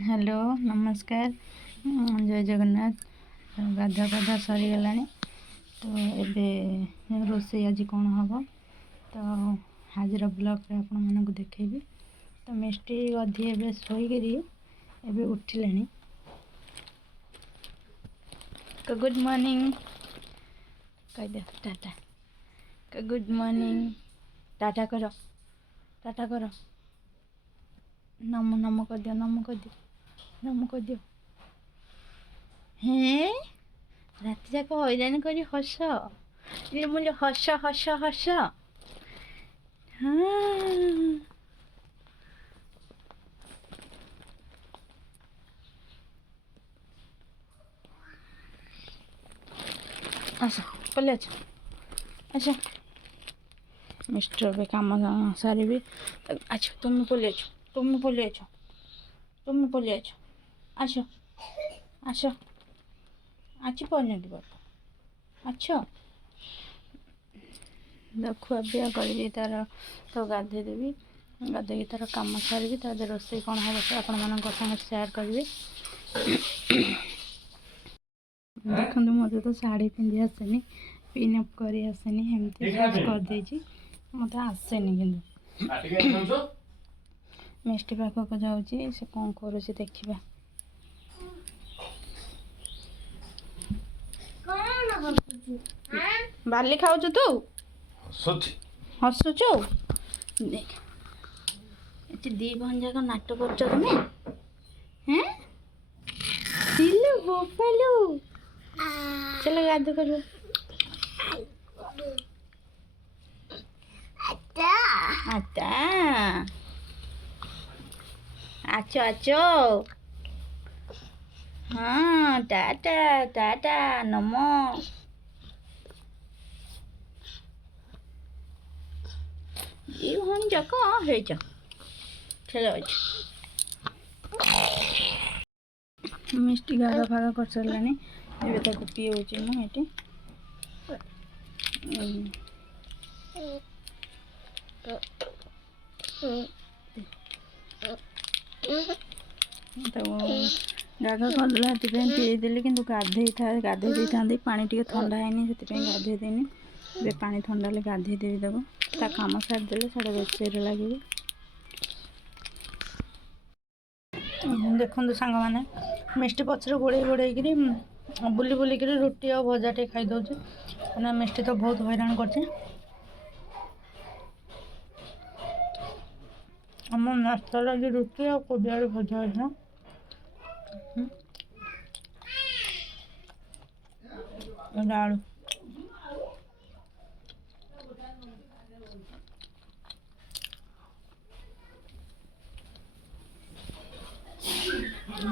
Hello नमस्कार जय जगन्नाथ। गाधा गाधा सरीगला तो एबे रोषे आज कौन हम तो आज ब्लॉग आपण मानक देखेबी। तो मिष्टी गधी एबे शोकरी एबे उठिले तो गुड मॉर्निंग कह दे टाटा का गुड मॉर्निंग टाटा करो नमो नमो कर दियो नमो कर दियो हैं रात जाक हैरान कर हस मुझे हस हस हस हाँ अच्छा पले अच्छा मिस्टर काम सारी अच्छा तुम पले अच्छा अच्छा अच्छी पढ़ने बाबा अच्छा खुआ पिया करी तार तो गाधे देवी गाधे तार कम सारी तार रोषे कौन हम से आपण मान सेयार करी। देखो मत तो शाढ़ी पिंधि आसेनी पिनअप कर आसेनी एमती करदे मत आसेनी कि मिष्टी पाखक जाऊँगी से कौन कर देखा बाली खाऊ तू हसुचु देख ये दी बहन जाक नाटक कर तुम्हें हैं दिलु बोपालु चलो गाध कर आचो आचो हाँ टाटा टाटा नमो ये भन जाक खेल मिष्टी गागा फागा कर सारे ये पीऊँच मुझे तो गागा करदेला पीदेली कि गाधे था पानी टे ठंडा है से गाधे देनी ए पानी ठंडा हेल्ले गाधे देवी देव ता काम सारिदे साढ़े रोषे लगे। देखो सांग मैंने मिष्टी पचर गोड़े गोड़े बुली बुलिक रुटी और भजा टे खाई दौचे कहना मिष्टी तो बहुत हैरान कर नाश्ता लगे रुटी और कोबियार भजा है आलू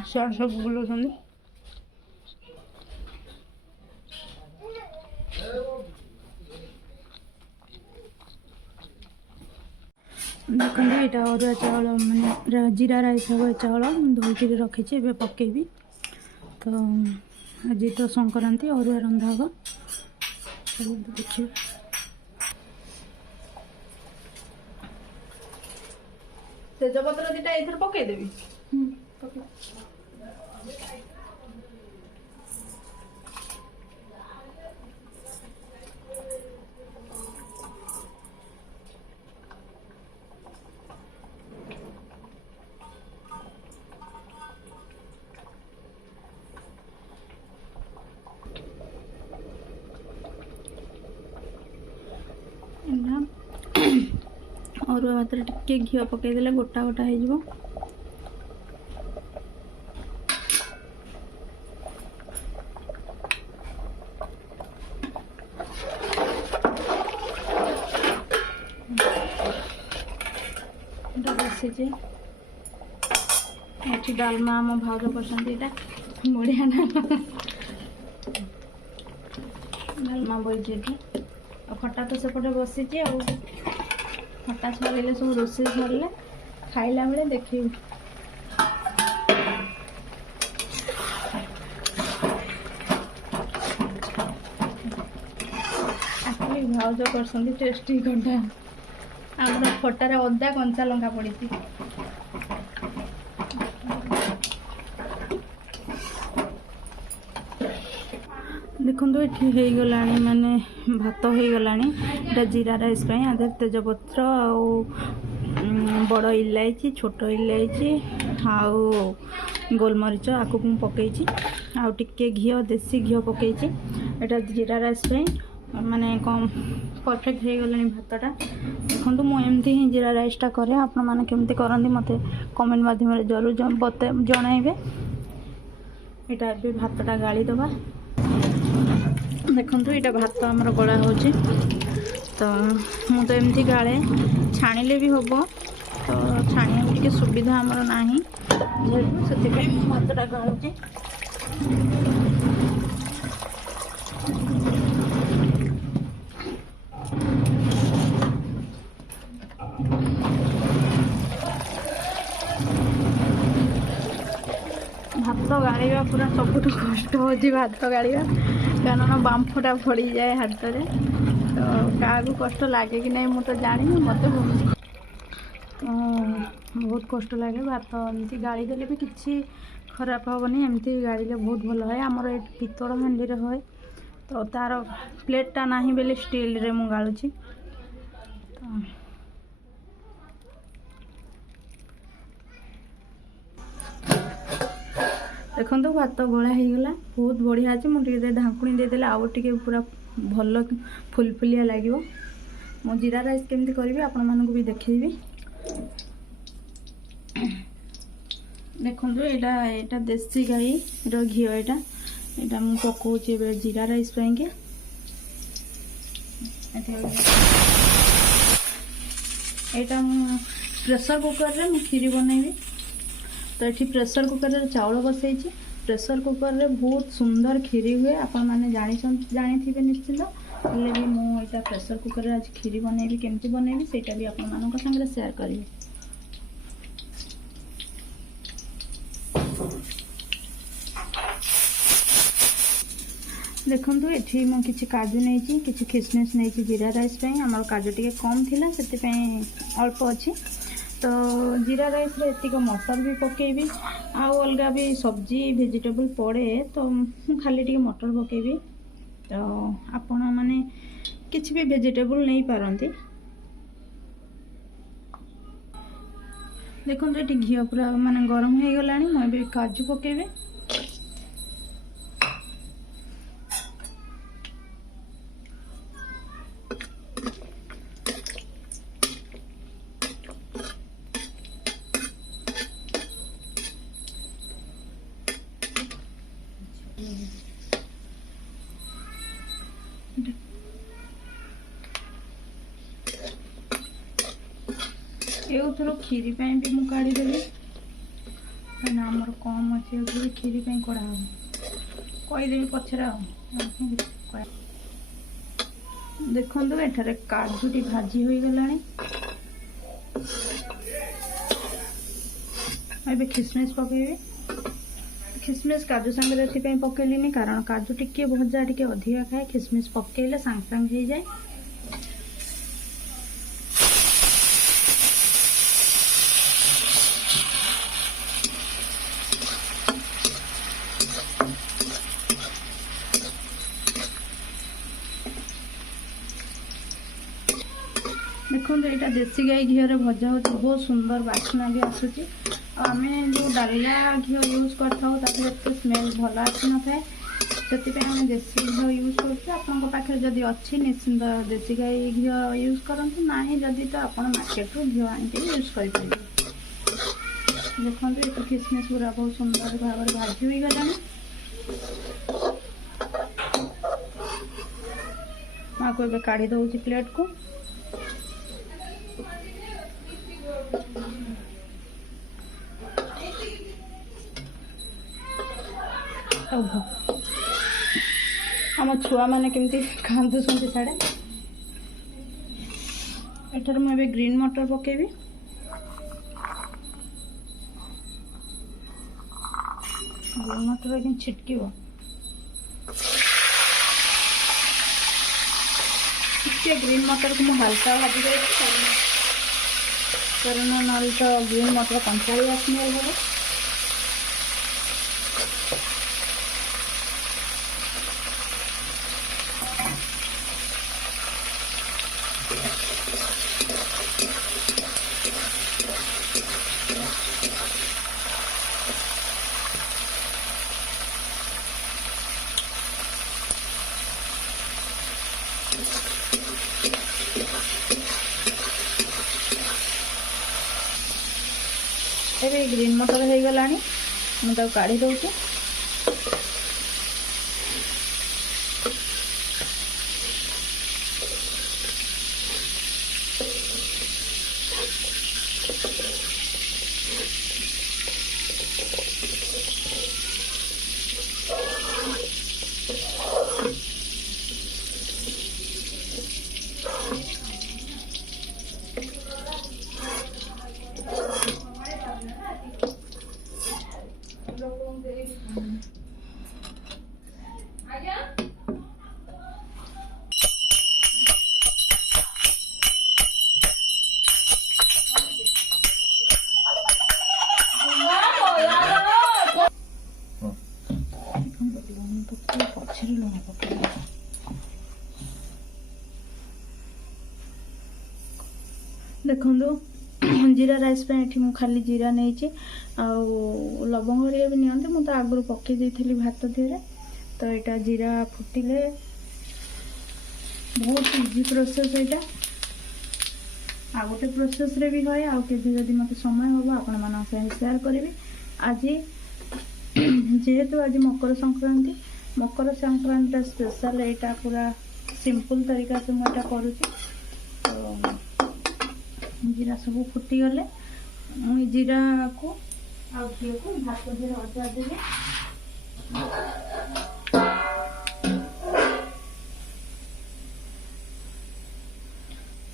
सर सब बुलाऊँ देखो यहाँ अरुआ चाउल मानने जीरा राइस हम चाउल धोईक रखी पकेबी तो आज तो संक्रांति अरुआ रंधा हम देखिए तेजपत्र दीटा ये पकईदेवी अरुआ भात टे घी पकईदे गोटा गोटा हो बसी डालमा आम भाज करते बढ़िया ना डालमा बजी खटा तो सेपटे बसी खटा सर सब रोषे सरले खाइला बेले देखे भाउज कर टेस्टी खटा आम खटार अदा कंचा लंका पड़ी ଦେଖନ୍ତୁ ଏଠି ହେଇଗଲାଣି ମାନେ ଭାତ ହେଇଗଲାଣି। ଏଇଟା ଜିରା ରାଇସ୍ ପାଇଁ ଆଦେହରେ ତେଜପତ୍ର ଆଉ ବଡ଼ ଇଲାଇଚି ଛୋଟ ଇଲାଇଚି ଆଉ ଗୋଲମରିଚ ଆକୁ ମୁଁ ପକେଇଛି ଆଉ ଟିକେ ଘିଅ ଦେଶୀ ଘିଅ ପକେଇଛି। ଏଇଟା ଜିରା ରାଇସ୍ ପାଇଁ ମାନେ କମ୍ परफेक्ट हो गलानी भातटा। देखो मुझे एमती ही जीरा राइसटा करे आपने केमती करती मत कमेंट माध्यम जरूर जनइबे। यहाँ भी भातटा गाड़ी दबा देखो यहाँ भात आमर गला हो तो मु तो एमती गाले छाणिले भी हम तो छाणिया टे सुविधा आमर ना से भातटा गाड़ुची। भात गाड़ा पूरा सबुठ कष्ट हो भात गाड़ा कारण बांफटा पड़ जाए हाथ में तो क्या कष्ट लगे कि नहीं मुझे जानी मत बहुत कष्ट लगे भात एमती गाड़ी देले भी किसी खराब हेनी एमती गाड़े बहुत भल है। आमर ये पितल हांडी हुए तो तार प्लेटा ना बेले स्टील रे मु गाड़ुची। देखो भात गला होगा बहुत बढ़िया अच्छे मुझे ढाकुणी देदेले आउ टे पूरा भल फुलफुलिया लगे। मु जीरा राइस केमती करी आपण मानक भी देखी। देखो यहाँ देसी गाई घी यहाँ मु पकाऊँ जीरा राइस पे यहाँ प्रेसर कुकर रे मु खीरी बनैबी। तो ये प्रेसर कुकर रे चाउल बसई प्रेसर कुकर रे बहुत सुंदर खीरी हुए आपण मैंने जानी थे निश्चिंत हेल्ले भी मुझे प्रेसर कुकर रे आज खीरी बनैबी केमती बनैबी सेटा भी आपण मानक संगे शेयर करी। देखो ये मु किसी काजू नहीं किसी किसमिश नहीं जीरा राइस पे आम काजू टे कम थी से अल्प अच्छी। तो जीरा राइस रे एतिक मटर भी पकेबी आउ अलग भी सब्जी वेजिटेबल पड़े तो खाली टी मटर पकेबी तो आपण माने किसी भी वेजिटेबल नहीं पारंती। देखो ये घी पूरा माने गरम हो गलानी मुझे काजू पकेबी। एथर खीरी भी मुझेदेवी कहीं आमर कम अच्छे भी खीरी कड़ा हम कहीदेवी पचर। देखो एठारे काजूटी भाजी हो गला खिसमिश पकेबी। खिसमिश काजू सांगे ये पकेलिनी कारण काजू टिके भजा टिके अधिका खाए खिसमिश पकेले सांग सांग हो जाए। देखो यहाँ देसी गाई घी भजा हो बहुत सुंदर बास्ना भी आसूची। आम जो डाला घी यूज करते स्मेल भल आसी न था से देसी घी यूज कर जदि अच्छी निश्चिंत देसी गाई घी यूज करूँ ना जदि तो आप मार्केट रू घी आनिक यूज करेंगे। देखो ये तो किसमिश पूरा बहुत सुंदर भाव भाजी हो गला आपको ए काढ़ी दौची प्लेट को। आम छुआ मैंने केमती कांदुंट साड़े एठार मुझे ग्रीन मटर पकेबी। ग्रीन मटर एकदम छिटक ग्रीन मटर को मुझे हल्का भाजी कारण ना तो ग्रीन मटर कंचाड़िया स्मेल हम। ग्रीन मटर हो गलानी मुझे काढ़ी दूसरी। देखो जीरा राइस पे ये खाली जीरा नहीं लवंग भी नियंती मुझे आगुरी पकई देती भात दिहरे। तो यहाँ जीरा फुटिले बहुत इजी प्रोसेस यहाँ आ गोटे प्रोसेस रे भी है आउ के जदि मत समय हम आपण मान शेयर करी। आज जेहेतु आज मकर संक्रांति स्पेशल यहाँ पूरा सिंपल तरीका से मुझे करुँची। तो जीरा सब फुटी गले जीरा को आ घी को भात दिए अजा देवे।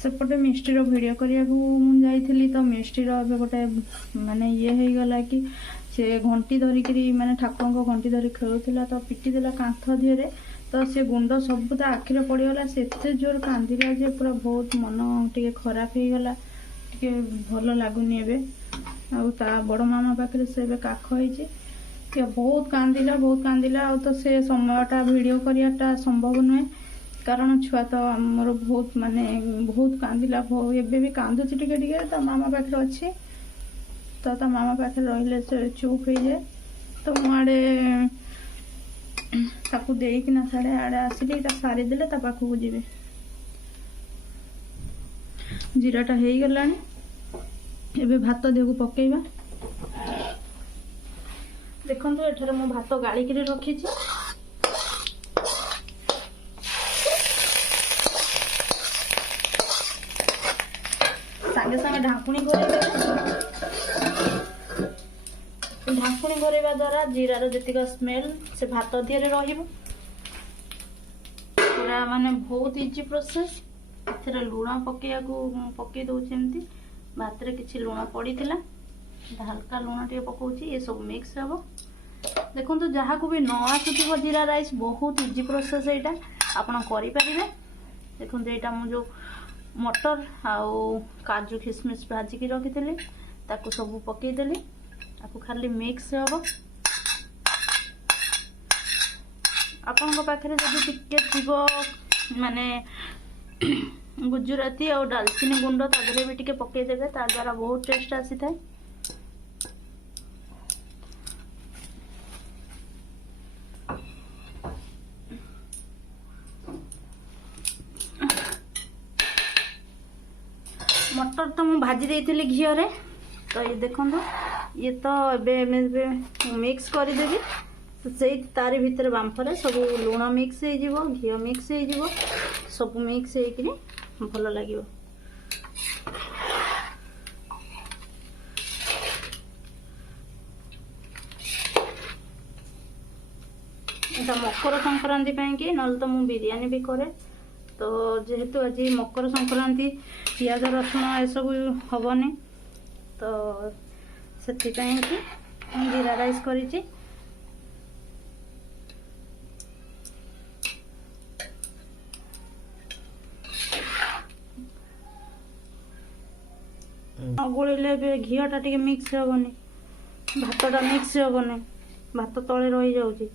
सेपटे मिष्टिर वीडियो करने जाइली तो मिष्टिर गोटे माने ये हो गला कि से घंटी धरिक माने ठाकुर घंटी धरी खेलुला तो पिटी देला कांथ दिहरे। तो से गुंड सब आखिरे पड़गला से एते जोर कांदिला जे पूरा बहुत मन टे खराब हो गला टे भल लगुनि एवं आ बड़ मामा पाखे से काख हो बहुत कांदिला तो से समयटा वीडियो कराटा संभव नुहे कारण छुआ तो आमर बहुत माने बहुत कांदिला एबे भी कांदुची टिके तो मामा पाखे अच्छे तो मामा पाखे रहिले से चुप हो जाए। तो मुझे ताकू देना साढ़े आड़े आसिले सारी देले पाखक जी जीराटा हो गला एबे भात देह को पकेबा। देखो एठार मो भात गालिक रखी सागे सागे ढाकुणी करवा द्वारा जीरार जेतिक स्मेल से भात दिहरे रहिबो पूरा माने बहुत इजी प्रोसेस। एथरे लुण पकई दउछि एमती भात रे किछि लुण पड़ीथिला हल्का लुण टे पकाउछि ये सब मिक्स हबो। देखो तो जहाँ को भी न आसुथिबो जीरा राइस बहुत इजी प्रोसेस यहाँ आपण करि परिबे। देखो यहाँ मु जो मटर आउ काजू किशमिश भाजिकी रखी ताकू सब पकईदेली आपको खाली मिक्स हम आपण पाखे जब टिके थी माने गुजराती और डालचीनी गुंड तादरे भी टिके पकईदेवे ता द्वारा बहुत टेस्ट आसी था। मटर तो मुझे भाजी देती घीरे तो ये देखो ये तो एबे मिक्स करदेवी तो से तारी भितर बांफरे सब लुण मिक्स हो घी मिक्स हो सब मिक्स हो भल लगे। मकर संक्रांति कि ना तो मुझे बिरियानी भी करे। तो जेहेतु आज मकर संक्रांति पियाज रसुण ए सब हेनी तो से जीरा राइस करी। गोले घीटा टे मिक्स हेनी भातटा मिक्स हेनी भात तले रही जाऊँगी।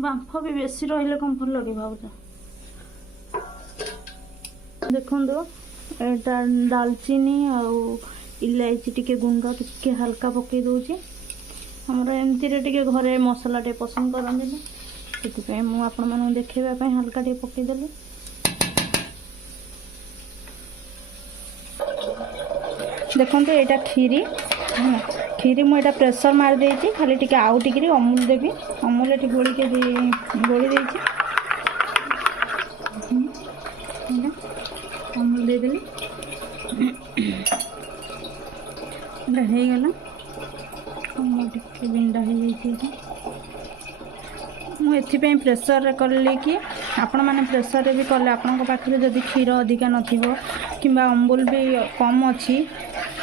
बांफ भी बेसी रही कौन भल लगे भावुच। देखो डालचीनी आउ इलायची टिके गुंड टिके हल्का पकई दूची ଆମର ଏମିତିରେ ଟିକେ ଘରେ ମସଲା ଟିକେ ପସନ୍ଦ କରନ୍ତିନି, ସେଥିପାଇଁ ମୁଁ ଆପଣମାନଙ୍କୁ ଦେଖେଇବା ପାଇଁ ହାଲକା ଟିକେ ପକେଇଦେଲି। ଦେଖନ୍ତୁ ଏଇଟା କ୍ଷୀରି କ୍ଷୀରି ମୁଁ ଏଇଟା ପ୍ରେସର ମାରି ଦେଇଛି, ଖାଲି ଟିକେ ଆଉ ଟିକେ ଅମୁଲ ଦେବି। ଅମୁଲ ଏଠି ଗୋଳି ଦେଇଛି, ଅମୁଲ ଦେଇଦେଲି। ଏଇଟା ହେଇଗଲା, ଅମୁଲ ଟିକେ ବିଣ୍ଡା ହେଇଯାଇଛି। ଏଠି ମୁଁ ଏଥିପାଇଁ ପ୍ରେସରରେ କଲି କି ଆପଣମାନେ ପ୍ରେସରରେ ବି କଲେ ଆପଣଙ୍କ ପାଖରେ ଯଦି କ୍ଷୀର ଅଧିକା ନଥିବ କିମ୍ବା ଅମୁଲ ବି କମ୍ ଅଛି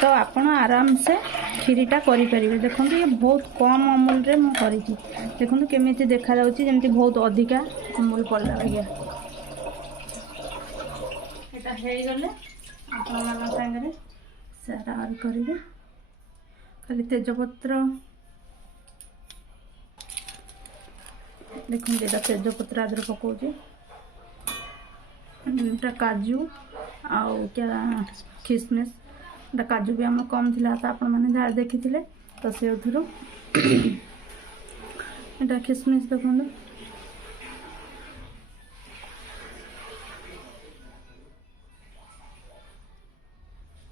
ତ ଆପଣ ଆରାମସେ କ୍ଷୀରିଟା କରିପାରିବେ। ଦେଖନ୍ତୁ ଇଏ ବହୁତ କମ୍ ଅମୁଲରେ ମୁଁ କରିଛି। ଦେଖନ୍ତୁ କେମିତି ଦେଖାଯାଉଛି, ଯେମିତି ବହୁତ ଅଧିକା ଅମୁଲ ପଡ଼ିଲା ଆଜ୍ଞା। ଏଇଟା ହେଇଗଲେ ଆପଣମାନଙ୍କ ସାଙ୍ଗରେ ସେୟାର ଆଡ୍ କରିବେ। ଖାଲି ତେଜପତ୍ର, ଦେଖନ୍ତୁ ଏଇଟା ତେଜପତ୍ର ଆଦେହରେ ପକାଉଛି। ଏଇଟା କାଜୁ ଆଉ ଖିସମିସ୍, ଏଇଟା କାଜୁ ବି ଆମର କମ୍ ଥିଲା ତ ଆପଣମାନେ ଯାହା ଦେଖିଥିଲେ ତ ସେଇଥିରୁ ଏଇଟା ଖିସମିସ୍ ଦେଖନ୍ତୁ।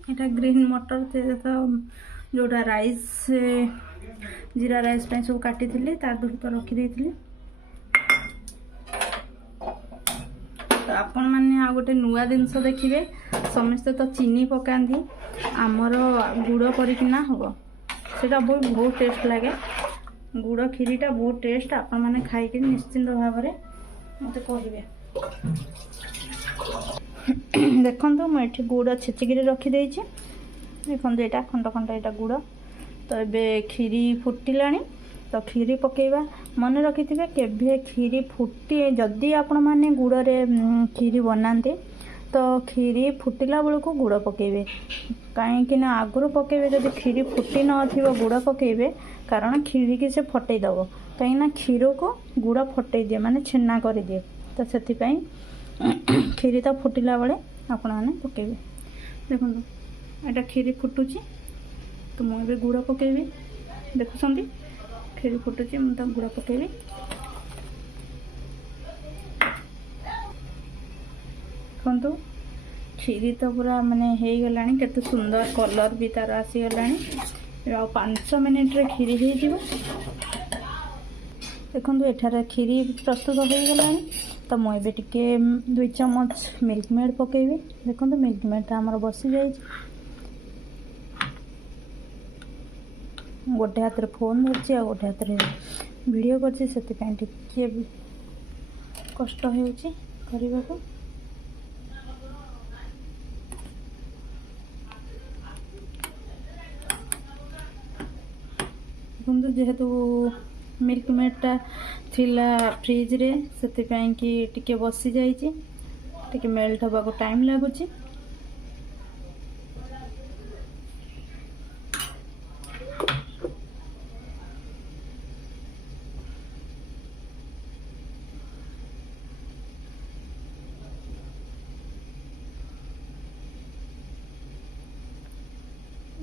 ଏଇଟା ଗ୍ରୀନ୍ ମଟର, ତ ଯେଉଁଟା ରାଇସ୍ ଜିରା ରାଇସ୍ ପାଇଁ ସବୁ କାଟିଥିଲି ତା ଦେହରୁ ତ ରଖିଦେଇଥିଲି। ତ ଆପଣମାନେ ଆଉ ଗୋଟେ ନୂଆ ଜିନିଷ ଦେଖିବେ, ସମସ୍ତେ ତ ଚିନି ପକାନ୍ତି, ଆମର ଗୁଡ଼ କରିକିନା ହେବ, ସେଇଟା ବହୁତ ଟେଷ୍ଟ ଲାଗେ। ଗୁଡ଼ କ୍ଷୀରିଟା ବହୁତ ଟେଷ୍ଟ, ଆପଣମାନେ ଖାଇକି ନିଶ୍ଚିନ୍ତ ଭାବରେ ମୋତେ କହିବେ। ଦେଖନ୍ତୁ ମୁଁ ଏଠି ଗୁଡ଼ ଛେଚିକିରି ରଖିଦେଇଛି। ଦେଖନ୍ତୁ ଏଇଟା ଖଣ୍ଡ ଖଣ୍ଡ ଏଇଟା ଗୁଡ଼। ତ ଏବେ କ୍ଷୀରି ଫୁଟିଲାଣି, ତ କ୍ଷୀରି ପକାଇବା। ମନେ ରଖିଥିବେ କେବେ କ୍ଷୀରି ଯଦି ଆପଣମାନେ ଗୁଡ଼ରେ କ୍ଷୀରି ବନାନ୍ତି ତ କ୍ଷୀରି ଫୁଟିଲା ବେଳକୁ ଗୁଡ଼ ପକାଇବେ, କାହିଁକି ନା ଆଗରୁ ପକାଇବେ ଯଦି କ୍ଷୀରି ଫୁଟି ନଥିବ ଗୁଡ଼ ପକାଇବେ, କାରଣ କ୍ଷୀରିକି ସେ ଫଟେଇ ଦେବ। କାହିଁକିନା କ୍ଷୀରକୁ ଗୁଡ଼ ଫଟେଇ ଦିଏ, ମାନେ ଛେନା କରିଦିଏ। ତ ସେଥିପାଇଁ କ୍ଷୀରି ତ ଫୁଟିଲା ବେଳେ ଆପଣମାନେ ପକାଇବେ। ଦେଖନ୍ତୁ ଏଇଟା କ୍ଷୀରି ଫୁଟୁଛି, ତ ମୁଁ ଏବେ ଗୁଡ଼ ପକାଇବି। ଦେଖୁଛନ୍ତି କ୍ଷୀରି ଫୁଟୁଛି, ମୁଁ ତାକୁ ଗୁଡ଼ ପକାଇବି। ଦେଖନ୍ତୁ କ୍ଷୀରି ତ ପୁରା ମାନେ ହେଇଗଲାଣି, କେତେ ସୁନ୍ଦର କଲର୍ ବି ତାର ଆସିଗଲାଣି। ଆଉ 5 ମିନିଟ୍ରେ କ୍ଷୀରି ହେଇଯିବ। ଦେଖନ୍ତୁ ଏଠାରେ କ୍ଷୀରି ପ୍ରସ୍ତୁତ ହୋଇଗଲାଣି। ତ ମୁଁ ଏବେ ଟିକେ 2 ଚାମଚ ମିଲ୍କ ମେଡ୍ ପକାଇବି। ଦେଖନ୍ତୁ ମିଲ୍କ ମେଡ୍ଟା ଆମର ବସିଯାଇଛି। ଗୋଟେ ହାତରେ ଫୋନ୍ ଧରିଛି ଆଉ ଗୋଟେ ହାତରେ ଭିଡ଼ିଓ କରିଛି, ସେଥିପାଇଁ ଟିକେ କଷ୍ଟ ହେଉଛି କରିବାକୁ। ଦେଖନ୍ତୁ ଯେହେତୁ ମିଲ୍କ ମେଡ୍ଟା ଥିଲା ଫ୍ରିଜ୍ରେ, ସେଥିପାଇଁ କି ଟିକେ ବସିଯାଇଛି, ଟିକେ ମେଲ୍ଟ ହେବାକୁ ଟାଇମ୍ ଲାଗୁଛି।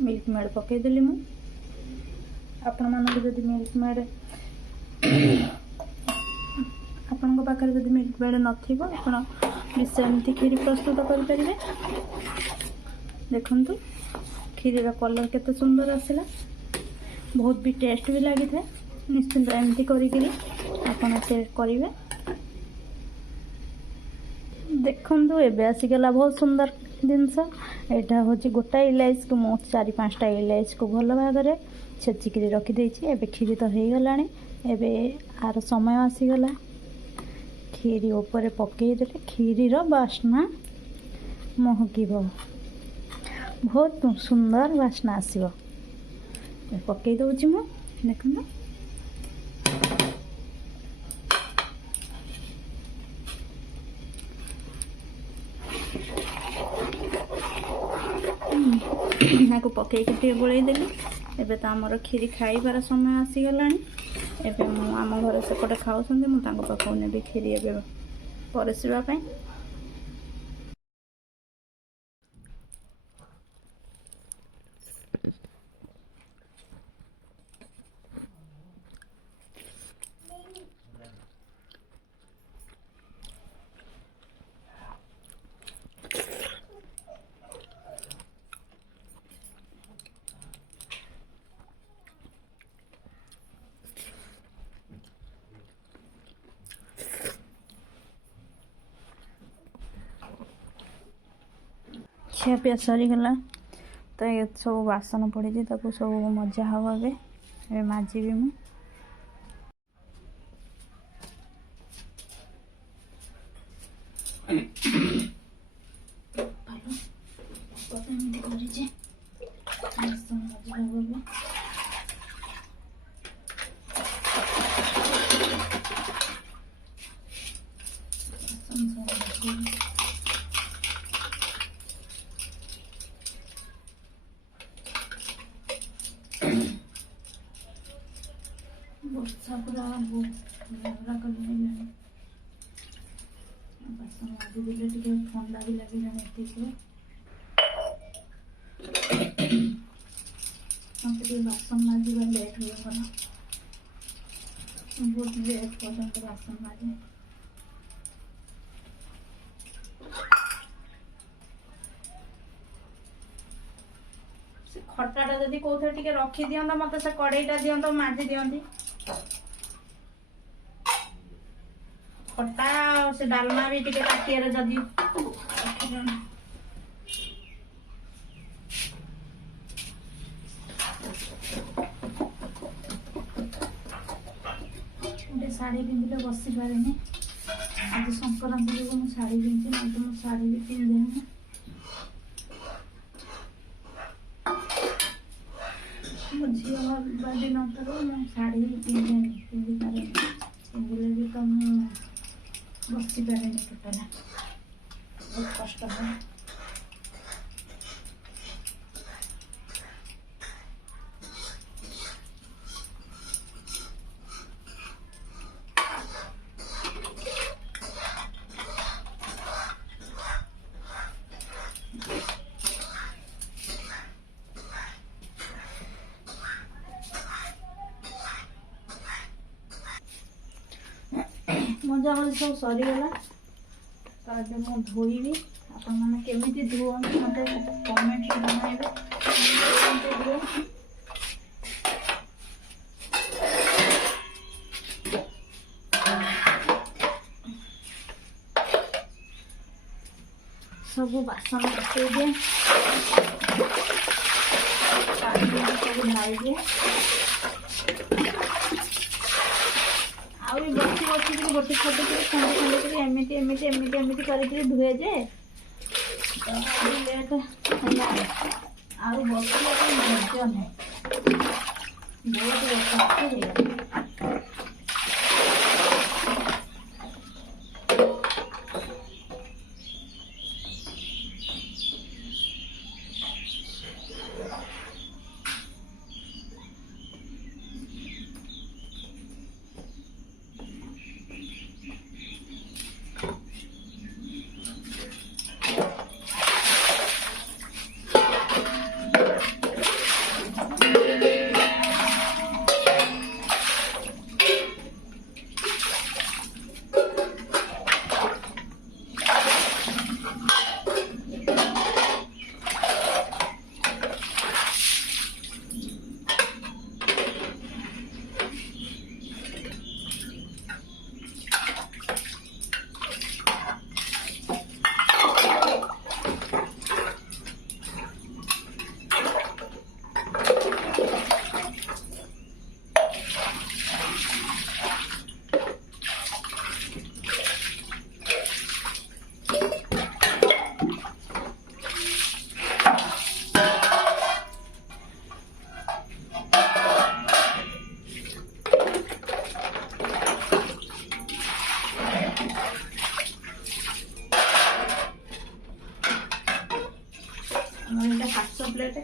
ମିଲ୍କ ମେଡ୍ ପକାଇଦେଲି ମୁଁ। ଆପଣମାନଙ୍କୁ ଯଦି ମିଲ୍କ ମେଡ୍ ଆପଣଙ୍କ ପାଖରେ ଯଦି ମିଲ୍କ ମେଡ୍ ନଥିବ, ଆପଣ ବି ସେମିତି କ୍ଷୀରି ପ୍ରସ୍ତୁତ କରିପାରିବେ। ଦେଖନ୍ତୁ କ୍ଷୀରିର କଲର୍ କେତେ ସୁନ୍ଦର ଆସିଲା, ବହୁତ ବି ଟେଷ୍ଟ ବି ଲାଗିଥାଏ। ନିଶ୍ଚିନ୍ତ ଏମିତି କରିକିରି ଆପଣ ଟେଷ୍ଟ କରିବେ। ଦେଖନ୍ତୁ ଏବେ ଆସିଗଲା ବହୁତ ସୁନ୍ଦର ଜିନିଷ। ଏଇଟା ହେଉଛି ଗୋଟା ଇଲାଇଚକୁ ମୁଁ 4-5ଟା ଇଲାଇଚକୁ ଭଲ ଭାବରେ ଛେଚିକିରି ରଖିଦେଇଛି। ଏବେ କ୍ଷୀରି ତ ହେଇଗଲାଣି, ଏବେ ଆର ସମୟ ଆସିଗଲା। କ୍ଷୀରି ଉପରେ ପକାଇଦେଲେ କ୍ଷୀରିର ବାସ୍ନା ମହକିବ, ବହୁତ ସୁନ୍ଦର ବାସ୍ନା ଆସିବ। ପକାଇ ଦେଉଛି ମୁଁ। ଦେଖନ୍ତୁ ତାକୁ ପକାଇକି ଟିକେ ଗୋଳେଇ ଦେଲି। ଏବେ ତ ଆମର କ୍ଷୀରି ଖାଇବାର ସମୟ ଆସିଗଲାଣି। ଏବେ ମୁଁ ଆମ ଘରେ ସେପଟେ ଖାଉଛନ୍ତି, ମୁଁ ତାଙ୍କ ପାଖକୁ ନେବି କ୍ଷୀରି ଏବେ ପରସିବା ପାଇଁ। ଖିଆପିଆ ସରିଗଲା। ତ ଏ ସବୁ ବାସନ ପଡ଼ିଛି, ତାକୁ ସବୁ ମଜା ହେବ। ଏବେ ମାଜିବି ମୁଁ। ଏମିତି କରିଛି ବାସନ ମଜା ହେବ ଏବେ। ବର୍ଷା ପୁରା ଘୋରା କରିଦେଲାଣି। ବାସନ ମାଜିଦେଲେ ଟିକେ ଥଣ୍ଡା ବି ଲାଗିଲାଣି ଏତିକି। ମୋତେ ଟିକେ ବାସନ ମାଜିବା ଲେଟ୍ ହେଇଗଲା। ବହୁତ ଲେଟ୍ ପର୍ଯ୍ୟନ୍ତ ବାସନ ମାଜେ। ସେ ଖଟାଟା ଯଦି କୋଉଥିରେ ଟିକେ ରଖିଦିଅନ୍ତା, ମୋତେ ସେ କଡ଼େଇଟା ଦିଅନ୍ତା, ମାଜି ଦିଅନ୍ତି। ଖଟା ସେ ଡାଲମା ବି ଟିକେ କାଟିଆରେ ଯଦି ରଖିଦିଅନ୍ତା। ଗୋଟେ ଶାଢ଼ୀ ପିନ୍ଧିଲେ ବସି ପାରେନି। ଆଜି ସଂକ୍ରାନ୍ତି ଯୋଗୁଁ ମୁଁ ଶାଢ଼ୀ ପିନ୍ଧିଛି, ନହେଲେ ମୁଁ ଶାଢ଼ୀ ବି ପିନ୍ଧେନି। ମୋ ଝିଅ ହବା ଦିନ ଠାରୁ ମୁଁ ଶାଢ଼ୀ ପିନ୍ଧେନି, ପିନ୍ଧିପାରେନି। ପିନ୍ଧିଲେ ବି ତ ମୁଁ ବସିପାରେନି ଟୋଟାଲ, ବହୁତ କଷ୍ଟ ହୁଏ। ମଜାମଜି ସବୁ ସରିଗଲା। ତ ଏବେ ମୁଁ ଧୋଇବି। ଆପଣମାନେ କେମିତି ଧୁଅନ୍ତି ମୋତେ କମେଣ୍ଟରେ ଜଣାଇବେ। ସବୁ ବାସନ ପକେଇଦିଏ, ସବୁ ଢାଳିଦିଏ। ଆଉ ବସି ବସିକିରି ଗୋଟେ ଛୋଟିକିରି ଖଣ୍ଡେ ଏମିତି କରିକିରି ଧୁଏ ଯେ ଲେଟ୍ ହେଲା। ଆଉ ବସିବା ପାଇଁ ଧୈର୍ଯ୍ୟ ନାହିଁ, ବହୁତ କଷ୍ଟ ହେଇଗଲା।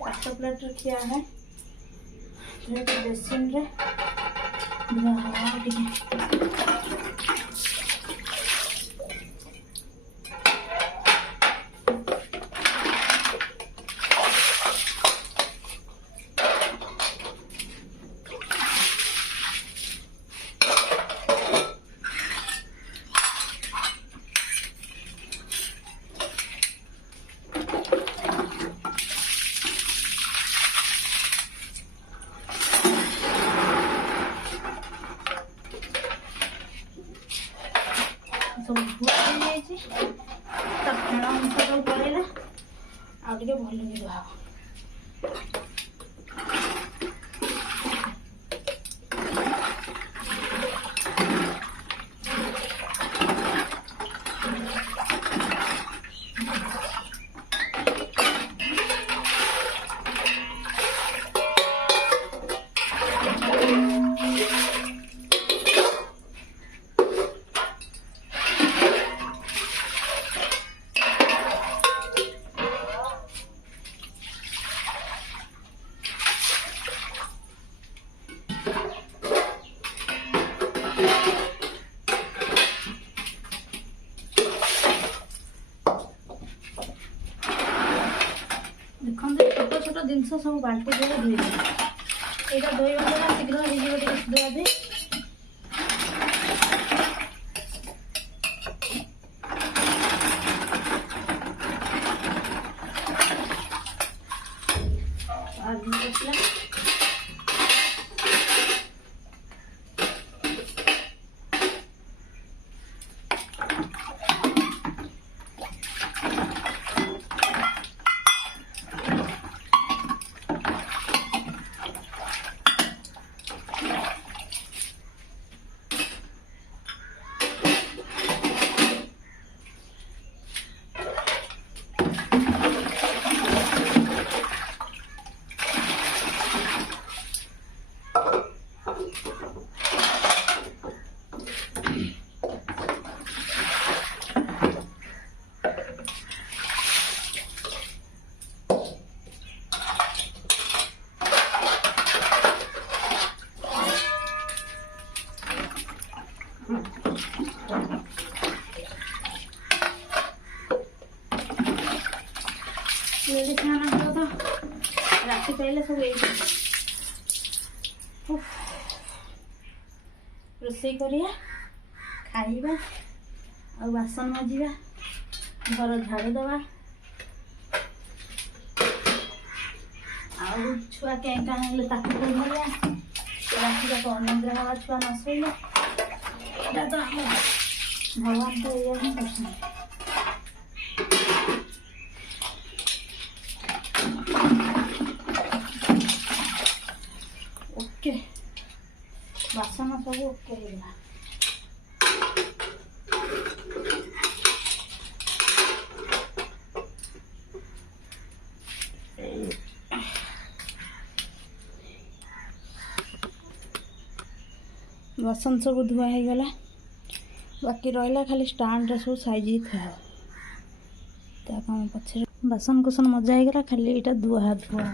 काच प्लेट रखिया है बेसिन रे सब फेण अंश सब पड़ेगा ଆଉ ଟିକେ ଭଲକି ଧୁଆ ହବ। ଦେଖନ୍ତୁ ଛୋଟ ଛୋଟ ଜିନିଷ ସବୁ ବାଲ୍ଟି ଦ୍ୱାରା ଧୋଇଦେବେ। ଏଇଟା ଧୋଇବା ଦ୍ୱାରା ଶୀଘ୍ର ହେଇଯିବ ଟିକେ ଧୁଆ ଧୋଇ। ରାତି ପାଇଲେ ସବୁ ରୋଷେଇ କରିବା, ଖାଇବା, ଆଉ ବାସନ ମାଜିବା, ଘର ଝାଡ଼ୁ ଦେବା, ଆଉ ଛୁଆ କେଁ କାଁ ହେଲେ ତାକୁ ଧରିବା, ରାତି ଯାକ ଅନିଦ୍ରା ହେବା ଛୁଆ ନ ଶୋଇଲେ। ଏଇଟା ତ ଆମ ଭଗବାନ ତ ଏଇଆ ହିଁ କରୁଛନ୍ତି। ଓକେ, ବାସନ ସବୁ ଓକେ ହେଇଗଲା। ବାସନ ସବୁ ଧୁଆ ହେଇଗଲା, ବାକି ରହିଲା ଖାଲି ଷ୍ଟାଣ୍ଡରେ ସବୁ ସାଇଜ୍ ହେଇ ଥୁଆ ହବ। ତା କାମ ପଛରେ ବାସନ କୁସନ ମଜା ହେଇଗଲା, ଖାଲି ଏଇଟା ଧୁଆ ହବ।